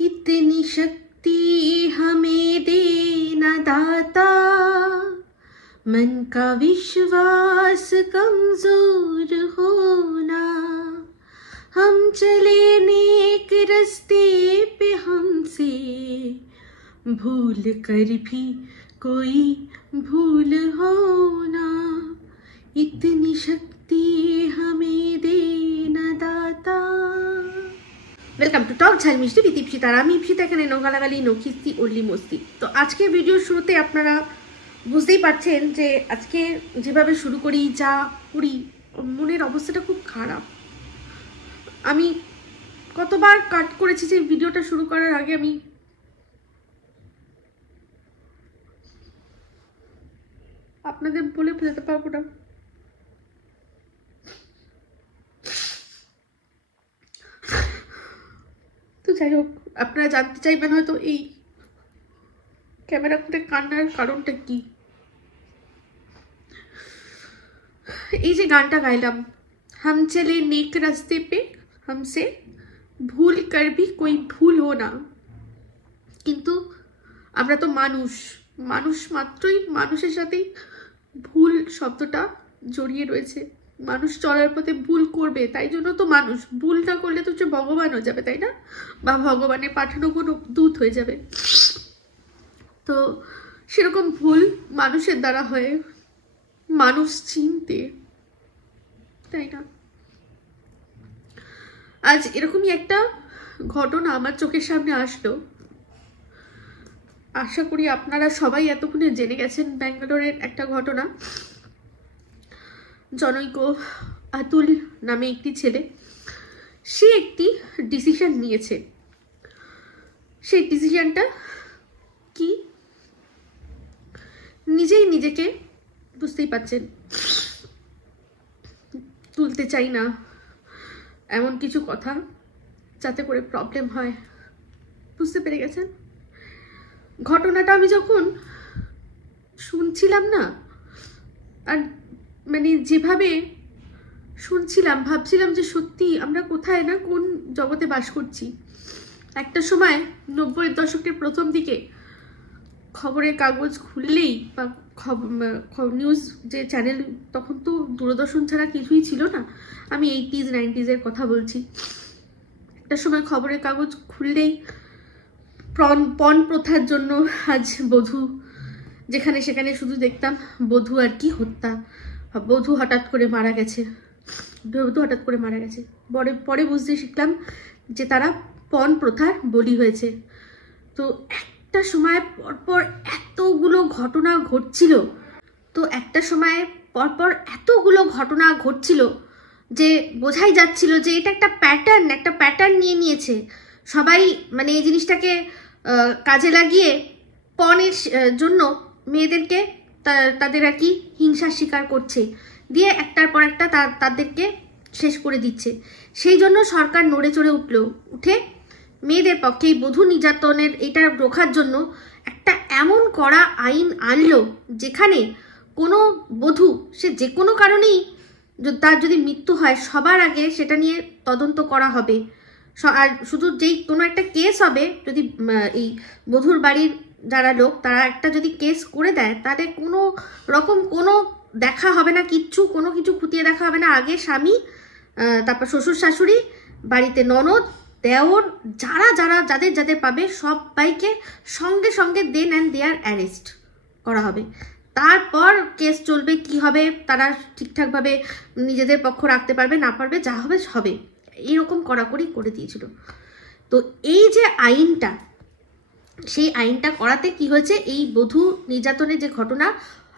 इतनी शक्ति हमें देना दाता, मन का विश्वास कमजोर होना, हम चले नेक रास्ते पे हमसे भूल कर भी कोई भूल होना, इतनी शक्ति हमें देना दाता। वेलकम टू टक ঝাল মিষ্টি বিতি ইপসিতা। আমি ইপসিতা, এখানে নো গালাগালি, নো খিস্তি, ওনলি মস্তি। তো আজকে ভিডিওর শুরুতে আপনারা বুঝতেই পারছেন যে আজকে যেভাবে শুরু করি, যা করি, মনের অবস্থাটা খুব খারাপ। আমি কতবার কাট করেছি যে ভিডিওটা শুরু করার আগে আমি আপনাদের বলে বোঝাতে পারবো না। তো যাই হোক, আপনারা জানতে চাইবেন হয়তো এই ক্যামেরা খুলে কান্নার কারণটা কি। এই যে গানটা গাইলাম, हम चले नेक रास्ते पे हमसे भूल कर भी कोई भूल हो ना, কিন্তু আমরা তো মানুষ, মানুষ মাত্রই মানুষের সাথেই ভুল শব্দটা জড়িয়ে রয়েছে। মানুষ চলার পথে ভুল করবে, তাই জন্য তো মানুষ। ভুল না করলে তো ভগবান হয়ে যাবে, তাই না? বা ভগবানের পাঠানো কোনো দূত হয়ে যাবে। তো সেরকম ভুল মানুষের দ্বারা হয়, মানুষ চিনতে, তাই না? আজ এরকমই একটা ঘটনা আমার চোখের সামনে আসলো। আশা করি আপনারা সবাই এতক্ষণে জেনে গেছেন ব্যাঙ্গালোরের একটা ঘটনা। জনৈক আতুল নামে একটি ছেলে, সে একটি ডিসিশন নিয়েছে। সেই ডিসিশনটা কি নিজেই নিজেকে বুঝতেই পাচ্ছেন, তুলতে চাই না এমন কিছু কথা যাতে করে প্রবলেম হয়, বুঝতে পেরে গেছেন। ঘটনাটা আমি যখন শুনছিলাম না, আর মানে যেভাবে শুনছিলাম ভাবছিলাম যে সত্যি আমরা কোথায় না কোন জগতে বাস করছি। একটা সময় 90-এর দশকের প্রথম দিকে খবরের কাগজ খুললেই বা নিউজ যে চ্যানেল, তখন তো দূরদর্শন ছাড়া কিছুই ছিল না। আমি 80s 90s-এর কথা বলছি। একটা সময় খবরের কাগজ খুললেই পণ প্রথার জন্য আজ বধূ, যেখানে সেখানে শুধু দেখতাম বধূ আর কি হত্যা, বধূ হঠাৎ করে মারা গেছে, বধূ হঠাৎ করে মারা গেছে। পরে বুঝতে শিখলাম যে তারা পণ প্রথার বলি হয়েছে। তো একটা সময় পরপর এতগুলো ঘটনা ঘটছিল, যে বোঝাই যাচ্ছিল যে এটা একটা প্যাটার্ন নিয়ে নিয়েছে সবাই। মানে এই জিনিসটাকে কাজে লাগিয়ে পণের জন্য মেয়েদেরকে তাদের আর কি হিংসার শিকার করছে, দিয়ে একটার পর একটা তাদেরকে শেষ করে দিচ্ছে। সেই জন্য সরকার নড়ে চড়ে উঠে মেয়েদের পক্ষে এই বধূ নির্যাতনের এটা রোখার জন্য একটা এমন কড়া আইন আনলো, যেখানে কোনো বধূ, সে যে কোনো কারণেই তার যদি মৃত্যু হয়, সবার আগে সেটা নিয়ে তদন্ত করা হবে। আর শুধু যেই কোনো একটা কেস হবে, যদি এই বধূর বাড়ির যারা লোক তারা একটা যদি কেস করে দেয়, তাহলে কোনো রকম কোনো দেখা হবে না, কোনো কিছু খুঁটিয়ে দেখা হবে না। আগে স্বামী, তারপর শ্বশুর শাশুড়ি, বাড়িতে ননদ, দেওর, যাদের পাবে সবাইকে সঙ্গে সঙ্গে দেন অ্যান্ড দেয়ার অ্যারেস্ট করা হবে। তারপর কেস চলবে, কি হবে তারা ঠিকঠাকভাবে নিজেদের পক্ষ রাখতে পারবে, না পারবে, যা হবে হবে। এইরকম কড়াকড়ি করে দিয়েছিল। তো এই যে আইনটা, সেই আইনটা করাতে কি হয়েছে, এই বধূ নির্যাতনের যে ঘটনা,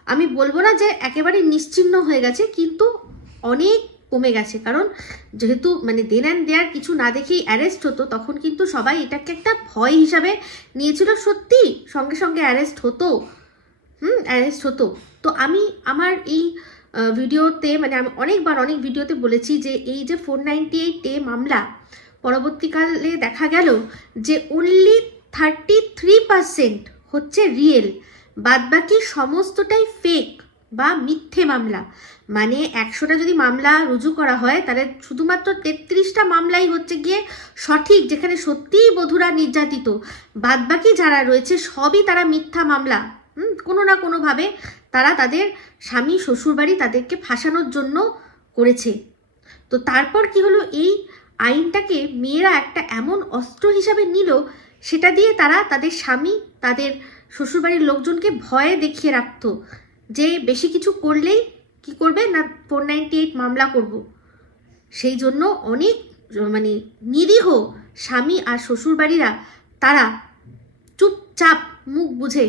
আমি বলবো না যে একেবারে নিশ্চিহ্ন হয়ে গেছে, কিন্তু অনেক কমে গেছে। কারণ যেহেতু মানে দেন অ্যান্ড দেয়ার কিছু না দেখেই অ্যারেস্ট হতো, তখন কিন্তু সবাই এটাকে একটা ভয় হিসাবে নিয়েছিল। সত্যি সঙ্গে সঙ্গে অ্যারেস্ট হতো। তো আমি আমার এই ভিডিওতে, মানে আমি অনেক ভিডিওতে বলেছি যে এই যে 498A মামলা, পরবর্তীকালে দেখা গেল যে অনলি 33% হচ্ছে রিয়েল, বাদবাকি সমস্তটাই ফেক। বা মিথ্যে মামলা। মানে 100টা যদি মামলা রুজু করা হয় তাহলে শুধুমাত্র 33টা মামলাই হচ্ছে গিয়ে সঠিক, যেখানে সত্যিই বধূরা নির্যাতিত। বাদবাকি যারা রয়েছে সবই তারা মিথ্যা মামলা। কোনো না কোনোভাবে তারা তাদের স্বামী শ্বশুরবাড়ি তাদেরকে ফাঁসানোর জন্য করেছে। তো তারপর কি হলো, এই আইনটাকে মেয়েরা একটা এমন অস্ত্র হিসাবে নিল, সেটা দিয়ে তারা তাদের স্বামী তাদের শ্বশুরবাড়ির লোকজনকে ভয়ে দেখিয়ে রাখতো যে বেশি কিছু করলেই কি করবে না 498 মামলা করব। সেই জন্য অনেক মানে নিরীহ স্বামী আর শ্বশুরবাড়িরা তারা চুপচাপ মুখ বুঝে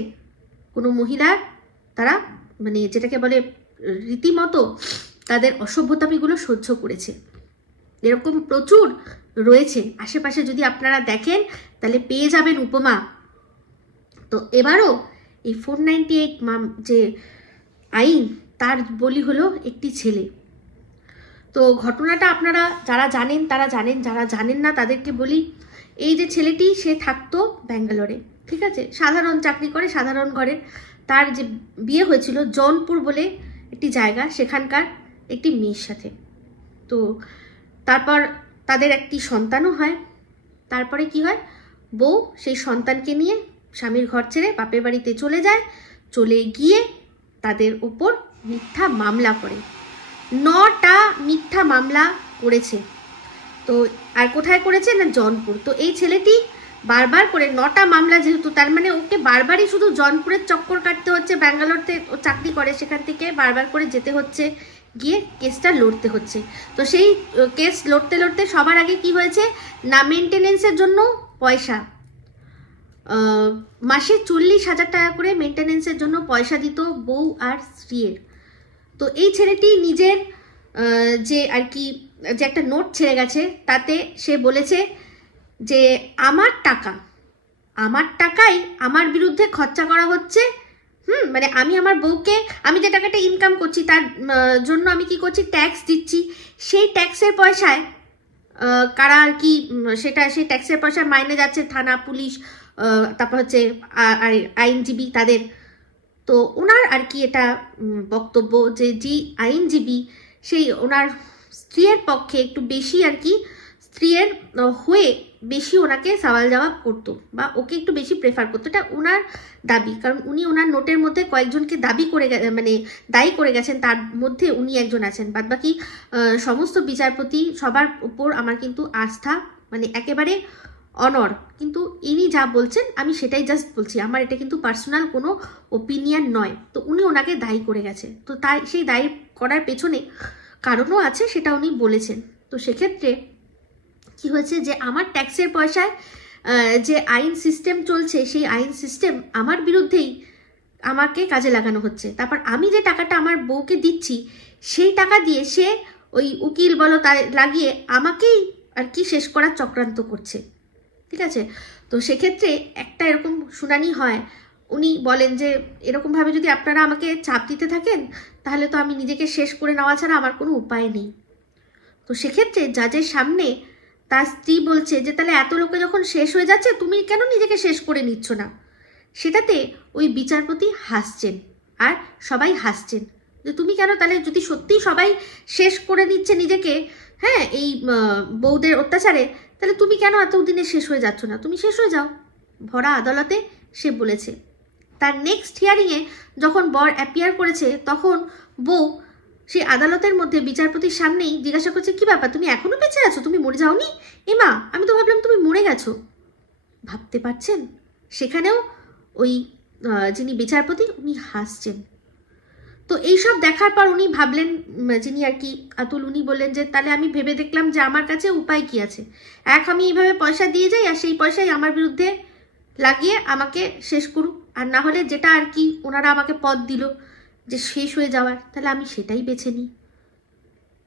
কোনো মহিলার তারা মানে যেটাকে বলে রীতিমতো তাদের অসভ্যতামিগুলো সহ্য করেছে। এরকম প্রচুর রয়েছে আশেপাশে, যদি আপনারা দেখেন তাহলে পেয়ে যাবেন উপমা। তো এবারও এই 498 যে আইন, তার বলি হলো একটি ছেলে। তো ঘটনাটা আপনারা যারা জানেন তারা জানেন, যারা জানেন না তাদেরকে বলি। এই যে ছেলেটি, সে থাকতো ব্যাঙ্গালোরে, ঠিক আছে, সাধারণ চাকরি করে, সাধারণ ঘরের। তার যে বিয়ে হয়েছিল জৌনপুর বলে একটি জায়গা, সেখানকার একটি মেয়ের সাথে। তো তারপর তাদের একটি সন্তানও হয়। তারপরে কি হয়, বউ সেই সন্তানকে নিয়ে স্বামীর ঘর ছেড়ে বাপের বাড়িতে চলে যায়। চলে গিয়ে তাদের ওপর মিথ্যা মামলা করে, 9টা মিথ্যা মামলা করেছে। তো আর কোথায় করেছে না জৌনপুর। তো এই ছেলেটি বারবার করে 9টা মামলা, যেহেতু তার মানে ওকে বারবারই শুধু জৌনপুরের চক্কর কাটতে হচ্ছে, ব্যাঙ্গালোরতে ও চাকরি করে, সেখান থেকে বারবার করে যেতে হচ্ছে, গিয়ে কেসটা লড়তে হচ্ছে। তো সেই কেস লড়তে লড়তে সবার আগে কি হয়েছে না, মেনটেনেন্সের জন্য পয়সা, মাসে 40,000 টাকা করে মেনটেনেন্সের জন্য পয়সা দিত বউ আর স্ত্রীর। তো এই ছেলেটি নিজের যে আর কি যে একটা নোট ছেড়ে গেছে, তাতে সে বলেছে যে আমার টাকাই আমার বিরুদ্ধে খরচা করা হচ্ছে। মানে আমি আমার বউকে, আমি যে টাকাটা ইনকাম করছি তার জন্য আমি কি করছি, ট্যাক্স দিচ্ছি। সেই ট্যাক্সের পয়সায় কারা আর কি সেটা, সেই ট্যাক্সের পয়সায় মাইনে যাচ্ছে থানা, পুলিশ, তারপর হচ্ছে আইনজীবী তাদের। তো ওনার আর কি এটা বক্তব্য যে আইনজীবী সেই ওনার স্ত্রীর পক্ষে একটু বেশি আর কি, স্ত্রীর হয়ে বেশি ওনাকে সওয়াল জবাব করতো বা ওকে একটু বেশি প্রেফার করতো, এটা ওনার দাবি। কারণ উনি ওনার নোটের মধ্যে কয়েকজনকে দাবি করে মানে দায়ী করে গেছেন, তার মধ্যে উনি একজন আছেন। বাদবাকি সমস্ত বিচারপতি সবার উপর আমার কিন্তু আস্থা মানে একেবারে অনর। কিন্তু ইনি যা বলছেন আমি সেটাই জাস্ট বলছি, আমার এটা কিন্তু পার্সোনাল কোনো ওপিনিয়ন নয়। তো উনি ওনাকে দায়ী করে গেছে, তো তাই সেই দায়ী করার পেছনে কারণও আছে, সেটা উনি বলেছেন। তো সেক্ষেত্রে কি হয়েছে যে আমার ট্যাক্সের পয়সায় যে আইন সিস্টেম চলছে, সেই আইন সিস্টেম আমার বিরুদ্ধেই আমাকে কাজে লাগানো হচ্ছে। তারপর আমি যে টাকাটা আমার বউকে দিচ্ছি, সেই টাকা দিয়ে সে ওই উকিল বলো তার লাগিয়ে আমাকেই আর কি শেষ করার চক্রান্ত করছে, ঠিক আছে। তো সেক্ষেত্রে একটা এরকম শুনানি হয়, উনি বলেন যে এরকমভাবে যদি আপনারা আমাকে চাপ দিতে থাকেন তাহলে তো আমি নিজেকে শেষ করে নেওয়া ছাড়া আমার কোনো উপায় নেই। তো সেক্ষেত্রে জাজের সামনে তার স্ত্রী বলছে যে তাহলে এত লোকে যখন শেষ হয়ে যাচ্ছে তুমি কেন নিজেকে শেষ করে নিচ্ছ না। সেটাতে ওই বিচারপতি হাসছেন আর সবাই হাসছেন যে তুমি কেন, তাহলে যদি সত্যি সবাই শেষ করে নিচ্ছে নিজেকে, হ্যাঁ, এই বউদের অত্যাচারে, তাহলে তুমি কেন এতদিনে শেষ হয়ে যাচ্ছ না, তুমি শেষ হয়ে যাও। ভরা আদালতে সে বলেছে। তার নেক্সট হিয়ারিংয়ে যখন বর অ্যাপিয়ার করেছে, তখন বউ সেই আদালতের মধ্যে বিচারপতির সামনেই জিজ্ঞাসা করছে কি ব্যাপার, তুমি এখনো বেঁচে আছো, তুমি মরে যাওনি? এমা, আমি তো ভাবলাম তুমি মরে গেছো। ভাবতে পারছেন, সেখানেও ওই যিনি বিচারপতি উনি হাসছেন। তো এইসব দেখার পর উনি ভাবলেন, যিনি আর কি আতুল, উনি বললেন যে তাহলে আমি ভেবে দেখলাম যে আমার কাছে উপায় কি আছে, আমি এইভাবে পয়সা দিয়ে যাই আর সেই পয়সাই আমার বিরুদ্ধে লাগিয়ে আমাকে শেষ করুক, আর না হলে যেটা আর কি ওনারা আমাকে পদ দিল যে শেষ হয়ে যাওয়ার, তাহলে আমি সেটাই বেছে নিই।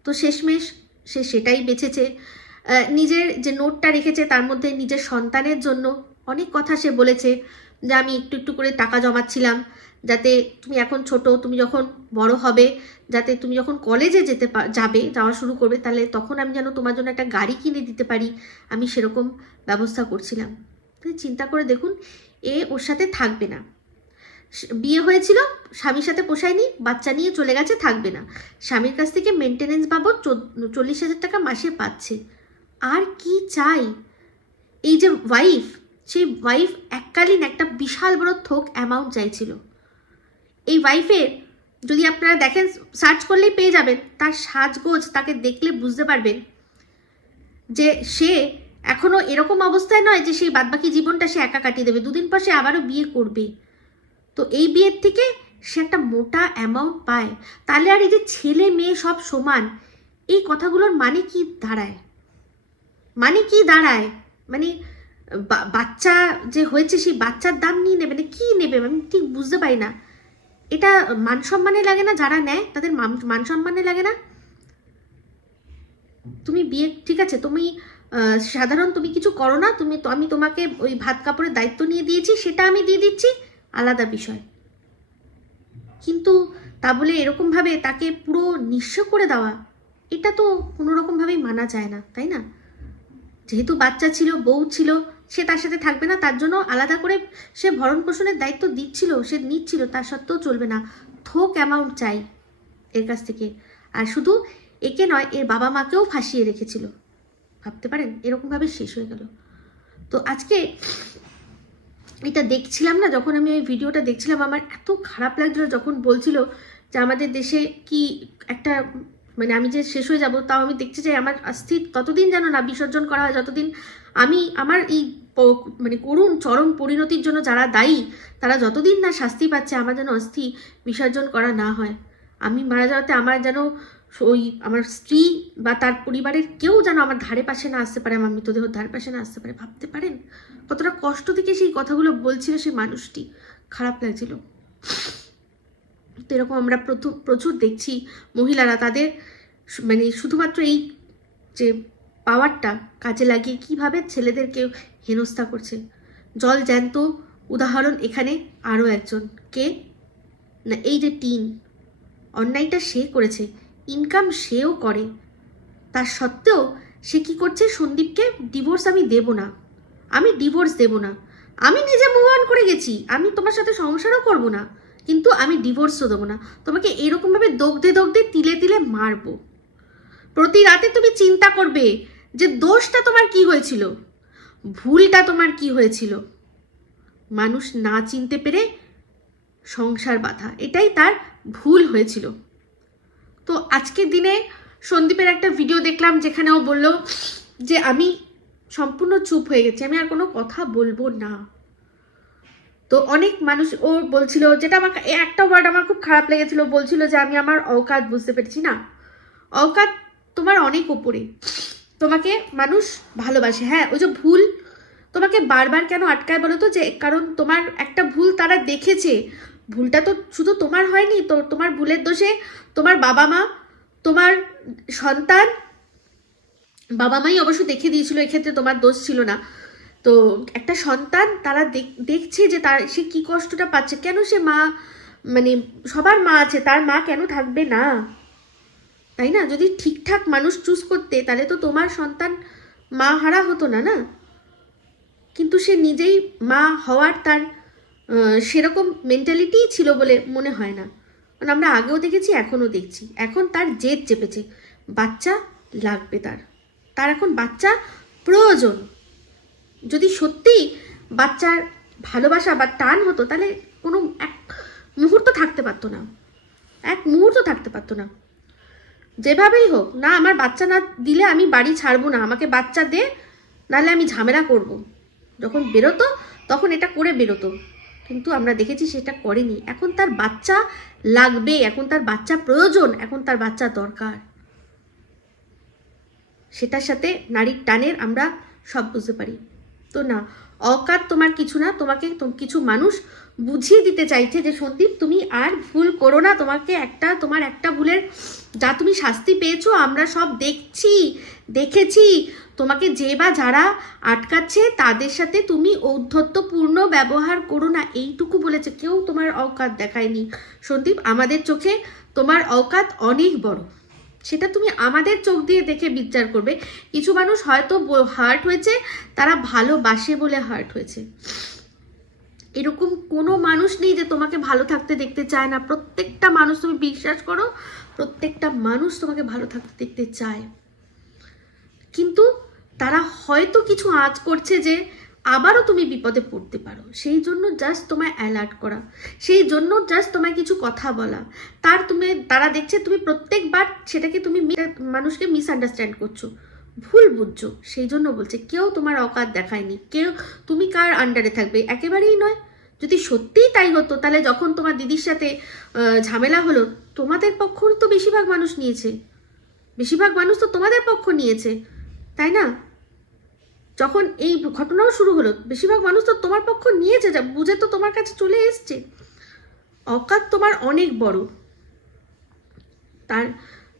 তো শেষমেশ সে সেটাই বেছেছে। নিজের যে নোটটা রেখেছে তার মধ্যে নিজের সন্তানের জন্য অনেক কথা সে বলেছে, যে আমি একটু একটু করে টাকা জমাচ্ছিলাম যাতে তুমি এখন ছোট, তুমি যখন বড় হবে, যাতে তুমি যখন কলেজে যাওয়া শুরু করবে, তাহলে তখন আমি যেন তোমার জন্য একটা গাড়ি কিনে দিতে পারি, আমি সেরকম ব্যবস্থা করছিলাম। চিন্তা করে দেখুন, ওর সাথে থাকবে না, বিয়ে হয়েছিল, স্বামীর সাথে পোষায়নি, বাচ্চা নিয়ে চলে গেছে, থাকবে না, স্বামীর কাছ থেকে মেনটেনেন্স বাবদ 40,000 টাকা মাসে পাচ্ছে। আর কি চাই? এই যে ওয়াইফ, সেই ওয়াইফ এককালীন একটা বিশাল বড় থোক অ্যামাউন্ট চাইছিল। এই ওয়াইফের যদি আপনারা দেখেন, সার্চ করলেই পেয়ে যাবেন, তার সাজগোজ, তাকে দেখলে বুঝতে পারবেন যে সে এখনো এরকম অবস্থায় নয় যে সেই বাদবাকি জীবনটা সে একা কাটিয়ে দেবে, দুদিন পর সে আবারও বিয়ে করবে। তো এই বিয়ের থেকে সে একটা মোটা অ্যামাউন্ট পায়। তাহলে আর এই যে ছেলে মেয়ে সব সমান, এই কথাগুলোর মানে কি দাঁড়ায়? মানে কি দাঁড়ায়? মানে বাচ্চা যে হয়েছে সেই বাচ্চার দাম নিয়ে নেবে না কি নেবে? আমি ঠিক বুঝতে পারি না। এটা মান সম্মানে লাগে না? যারা নেয় তাদের মান সম্মানে লাগে না? তুমি বিয়ে, ঠিক আছে, তুমি সাধারণ তুমি কিছু করো না, আমি তোমাকে ওই ভাত কাপড়ের দায়িত্ব নিয়ে দিয়েছি, সেটা আমি দিয়ে দিচ্ছি, আলাদা বিষয়। কিন্তু তা বলে এরকমভাবে তাকে পুরো নিঃস্ব করে দেওয়া, এটা তো কোনোরকমভাবেই মানা যায় না, তাই না? যেহেতু বাচ্চা ছিল, বউ ছিল, সে তার সাথে থাকবে না, তার জন্য আলাদা করে সে ভরণ পোষণের দায়িত্ব দিচ্ছিল, সে নিচ্ছিল, তার সত্ত্বেও চলবে না, থোক অ্যামাউন্ট চাই এর কাছ থেকে। আর শুধু একে নয়, এর বাবা মাকেও ফাঁসিয়ে রেখেছিল। ভাবতে পারেন, এরকমভাবে শেষ হয়ে গেল। তো আজকে এটা দেখছিলাম না, যখন আমি ওই ভিডিওটা দেখছিলাম, আমার এত খারাপ লাগছিল যখন বলছিল যে আমাদের দেশে কি একটা, মানে আমি যে শেষ হয়ে যাব, তাও আমি দেখতে চাই আমার অস্থি ততদিন যেন না বিসর্জন করা হয়, যতদিন আমি আমার এই মানে করুণ চরম পরিণতির জন্য যারা দায়ী, তারা যতদিন না শাস্তি পাচ্ছে, আমার যেন অস্থি বিসর্জন করা না হয়। আমি মারা যাওয়াতে আমার যেন ওই আমার স্ত্রী বা তার পরিবারের কেউ যেন আমার ধারে পাশে না আসতে পারে, আমার মৃতদেহ ধারে পাশে না আসতে পারে। ভাবতে পারেন কতটা কষ্ট থেকে সেই কথাগুলো বলছিল সেই মানুষটি, খারাপ লাগছিল। তো এরকম আমরা প্রচুর দেখছি মহিলারা তাদের মানে শুধুমাত্র এই যে পাওয়ারটা কাজে লাগিয়ে কিভাবে ছেলেদেরকে হেনস্থা করছে। জল জ্যান্ত উদাহরণ এখানে আরও একজন, কে না এই যে টিন, অন্যায়টা সে করেছে, ইনকাম সেও করে, তার সত্ত্বেও সে কি করছে, সন্দীপকে ডিভোর্স আমি দেব না, আমি ডিভোর্স দেব না, আমি নিজে মুভ অন করে গেছি, আমি তোমার সাথে সংসারও করব না, কিন্তু আমি ডিভোর্সও দেবো না, তোমাকে এরকমভাবে দগ্ধে দগ্ধে তিলে তিলে মারবো। প্রতি রাতে তুমি চিন্তা করবে যে দোষটা তোমার কি হয়েছিল, ভুলটা তোমার কি হয়েছিল। মানুষ না চিনতে পেরে সংসার বাঁধা, এটাই তার ভুল হয়েছিল। তো আজকের দিনে সন্দীপের একটা ভিডিও দেখলাম যেখানে ও বলল যে আমি সম্পূর্ণ চুপ হয়ে গেছি, আমি আর কোনো কথা বলবো না। তো অনেক মানুষ ও বলছিল, যেটা আমার একটা ওয়ার্ড আমার খুব খারাপ লেগেছিল, বলছিল যে আমি আমার অকাত বুঝতে পেরেছি। না, অকাত তোমার অনেক উপরে, তোমাকে মানুষ ভালোবাসে। হ্যাঁ, ওই যে ভুল তোমাকে বারবার কেন আটকায় বলো তো, যে কারণ তোমার একটা ভুল তারা দেখেছে, ভুলটা তো শুধু তোমার হয়নি, তো তোমার ভুলের দোষে তোমার বাবা মা, তোমার সন্তান, বাবা মাই অবশ্য দেখে দিয়েছিল, এক্ষেত্রে তোমার দোষ ছিল না। তো একটা সন্তান তারা দেখছে যে তার সে কি কষ্টটা পাচ্ছে, কেন সে মা, মানে সবার মা আছে, তার মা কেন থাকবে না, তাই না? যদি ঠিকঠাক মানুষ চুজ করতে, তাহলে তো তোমার সন্তান মা হারা হতো না, না? কিন্তু সে নিজেই মা হওয়ার তার সেরকম মেন্টালিটিই ছিল বলে মনে হয় না। কারণ আমরা আগেও দেখেছি, এখনও দেখছি, এখন তার জেদ চেপেছে, বাচ্চা লাগবে, তার এখন বাচ্চা প্রয়োজন। যদি সত্যি বাচ্চার ভালোবাসা বা টান হতো, তাহলে কোনো এক মুহূর্ত থাকতে পারতো না, এক মুহূর্ত থাকতে পারতো না। যেভাবেই হোক না, আমার বাচ্চা না দিলে আমি বাড়ি ছাড়বো না, আমাকে বাচ্চা দে, নাহলে আমি ঝামেলা করব। যখন বেরোতো তখন এটা করে বেরোতো, কিন্তু আমরা দেখেছি সেটা করেনি। এখন তার বাচ্চা লাগবে, এখন তার বাচ্চা প্রয়োজন, এখন তার বাচ্চা দরকার। সেটার সাথে নারীর টানের আমরা সব বুঝতে পারি। তো না, অকাত তোমার কিছু না, তোমাকে কিছু মানুষ বুঝিয়ে দিতে চাইছে যে সন্দীপ তুমি আর ভুল করো না, তোমার একটা ভুলের যা তুমি শাস্তি পেয়েছো আমরা সব দেখেছি, তোমাকে যে বা যারা আটকাচ্ছে তাদের সাথে তুমি ঔদ্ধত্যপূর্ণ ব্যবহার করো না, এইটুকু বলেছে। কেউ তোমার অকাত দেখায়নি সন্দীপ, আমাদের চোখে তোমার অকাত অনেক বড়, সেটা তুমি আমাদের চোখ দিয়ে দেখে বিচার করবে। কিছু মানুষ হয়তো হার্ট হয়েছে, তারা ভালোবাসে বলে হার্ট হয়েছে, এরকম কোনো মানুষ নেই যে তোমাকে ভালো থাকতে দেখতে চায় না। প্রত্যেকটা মানুষ, তুমি বিশ্বাস করো, প্রত্যেকটা মানুষ তোমাকে ভালো থাকতে দেখতে চায়, কিন্তু তারা হয়তো কিছু আঁচ করছে যে আবারও তুমি বিপদে পড়তে পারো, সেই জন্য জাস্ট তোমায় অ্যালার্ট করা, সেই জন্য জাস্ট তোমায় কিছু কথা বলা। তারা দেখছে তুমি প্রত্যেকবার সেটাকে তুমি মানুষকে মিসআন্ডারস্ট্যান্ড করছো, ভুল বুঝছো, সেই জন্য বলছে কেউ তোমার অকাত দেখায়নি, কেউ তুমি কার আন্ডারে থাকবে, একেবারেই নয়। যদি সত্যিই তাই হতো তাহলে যখন তোমার দিদির সাথে ঝামেলা হলো, তোমাদের পক্ষ তো বেশিরভাগ মানুষ নিয়েছে, বেশিরভাগ মানুষ তো তোমাদের পক্ষ নিয়েছে, তাই না? যখন এই ঘটনাও শুরু হলো বেশিরভাগ মানুষ তো তোমার পক্ষ নিয়েছে, যা বুঝে তো তোমার কাছে চলে এসছে। অকাত তোমার অনেক বড়, তার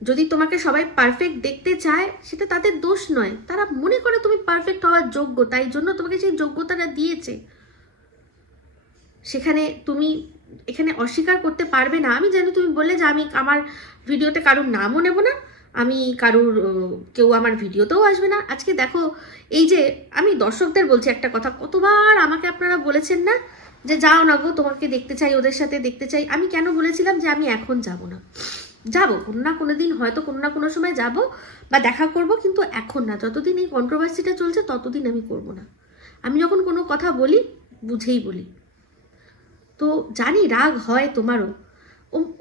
যদি তোমাকে সবাই পারফেক্ট দেখতে চায় সেটা তাদের দোষ নয়, তারা মনে করে তুমি পারফেক্ট হওয়ার যোগ্য, তাই জন্য তোমাকে সেই যোগ্যতাটা দিয়েছে। সেখানে তুমি এখানে অস্বীকার করতে পারবে না। আমি জানি তুমি বললে যে আমি আমার ভিডিওতে কারোর নামও নেব না, আমি কেউ আমার ভিডিওতেও আসবে না। আজকে দেখো, এই যে আমি দর্শকদের বলছি একটা কথা, কতবার আমাকে আপনারা বলেছেন না যে যাও না গো, তোমাকে দেখতে চাই, ওদের সাথে দেখতে চাই। আমি কেন বলেছিলাম যে আমি এখন যাব না, যাবো কোনো না কোনো দিন, হয়তো কোনো না কোনো সময় যাব বা দেখা করব, কিন্তু এখন না। যতদিন এই কন্ট্রোভার্সিটা চলছে ততদিন আমি করব না। আমি যখন কোনো কথা বলি বুঝেই বলি। তো জানি রাগ হয় তোমারও,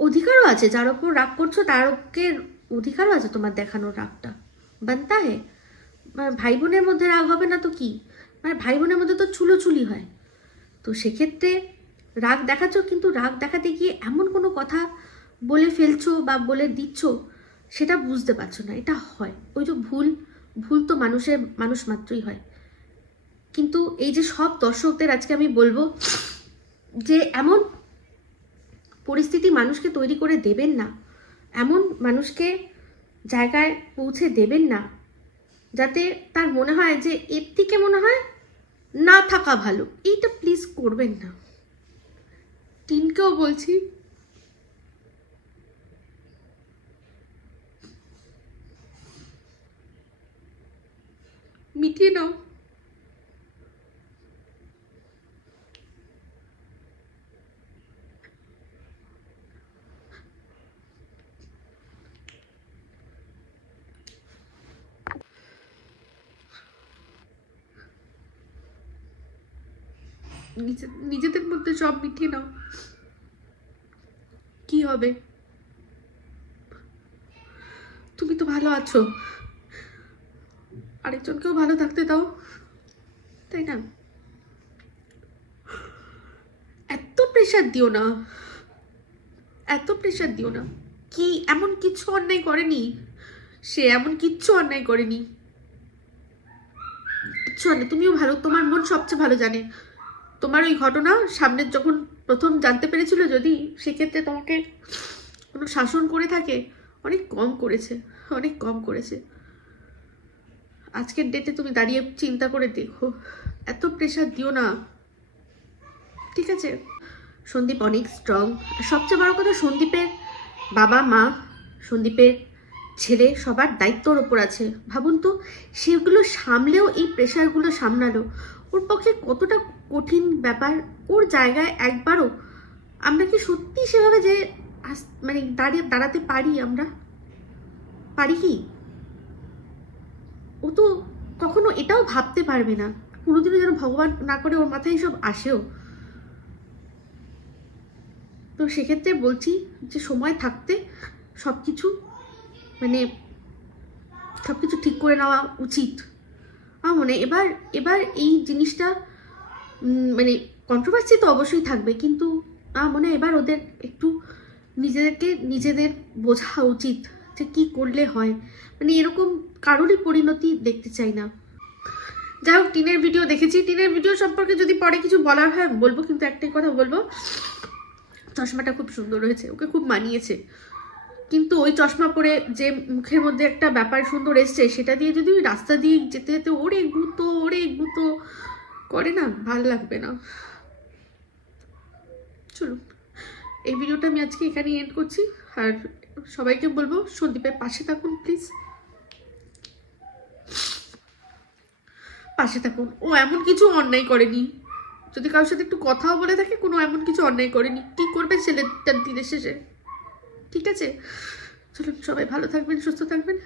অধিকারও আছে, যার ওপর রাগ করছো তার অধিকারও আছে তোমার দেখানোর রাগটা, বানতা হে। ভাই বোনের মধ্যে রাগ হবে না তো কি, মানে ভাই বোনের মধ্যে তো চুলোচুলি হয়। তো সেক্ষেত্রে রাগ দেখাচ্ছ, কিন্তু রাগ দেখাতে গিয়ে এমন কোনো কথা বলে ফেলছো বা বলে দিচ্ছ সেটা বুঝতে পারছো না। এটা হয়, ওই যে ভুল তো মানুষ মাত্রই হয়। কিন্তু এই যে সব দর্শকদের আজকে আমি বলবো যে এমন পরিস্থিতি মানুষকে তৈরি করে দেবেন না, এমন মানুষকে জায়গায় পৌঁছে দেবেন না যাতে তার মনে হয় যে এর থেকে মনে হয় না থাকা ভালো। এইটা প্লিজ করবেন না। টিনকেও বলছি, মিটিয়ে নাও। নিজেদের মধ্যে সব মিটিয়ে নাও, কি হবে? তুমি তো ভালো আছো, আরেকজনকেও ভালো থাকতে দাও, তাই না? এত প্রেশার দিও না, এত প্রেশার দিও না। কি এমন কিছু অন্যায় করেনি সে, এমন কিচ্ছু অন্যায় করেনি, কিচ্ছু অন্যায়। তুমিও ভালো, তোমার মন সবচেয়ে ভালো জানে। তোমার ওই ঘটনা সামনে যখন প্রথম জানতে পেরেছিল, যদি সেক্ষেত্রে তোমাকে কোনো শাসন করে থাকে, অনেক কম করেছে, অনেক কম করেছে। আজকের ডেটে তুমি দাঁড়িয়ে চিন্তা করে দেখো, এত প্রেশার দিও না, ঠিক আছে? সন্দীপ অনেক স্ট্রং, আর সবচেয়ে বড় কথা সন্দীপের বাবা মা, সন্দীপের ছেলে, সবার দায়িত্বর ওপর আছে। ভাবুন তো, সেগুলো সামলেও, এই প্রেশারগুলো সামলালো, ওর পক্ষে কতটা কঠিন ব্যাপার। ওর জায়গায় একবারও আমরা কি সত্যি সেভাবে যে মানে দাঁড়াতে পারি? আমরা পারি কি? ও তো কখনো এটাও ভাবতে পারবে না, কোনোদিনও যেন ভগবান না করে ওর মাথায় সব আসেও। তো সেক্ষেত্রে বলছি যে সময় থাকতে সব কিছু ঠিক করে নেওয়া উচিত। আমার মনে এবার এই জিনিসটা মানে কন্ট্রোভার্সি তো অবশ্যই থাকবে, কিন্তু আমার মনে হয় এবার ওদের একটু নিজেদের বোঝা উচিত যে কি করলে হয়। মানে এরকম কারোরই পরিণতি দেখতে চাই না। যাই হোক, টিনের ভিডিও দেখেছি, টিনের ভিডিও সম্পর্কে যদি পরে কিছু বলার হয় বলবো, কিন্তু একটাই কথা বলবো, চশমাটা খুব সুন্দর হয়েছে, ওকে খুব মানিয়েছে। কিন্তু ওই চশমা পরে যে মুখের মধ্যে একটা ব্যাপার সুন্দর এসছে, সেটা দিয়ে যদি ওই রাস্তা দিয়ে যেতে যেতে ওরে গুঁতো করে না, ভাল লাগবে না। চলুন, এই ভিডিওটা আমি আজকে এখানেই এন্ড করছি। আর সবাইকে বলবো সন্দীপের পাশে থাকুন, প্লিজ পাশে থাকুন। ও এমন কিছু অন্যায় করেনি, যদি কারোর সাথে একটু কথাও বলে থাকে, কোনো এমন কিছু অন্যায় করেনি। কি করবে ছেলেটার দিনের শেষে? ঠিক আছে, চলুন সবাই ভালো থাকবেন, সুস্থ থাকবেন।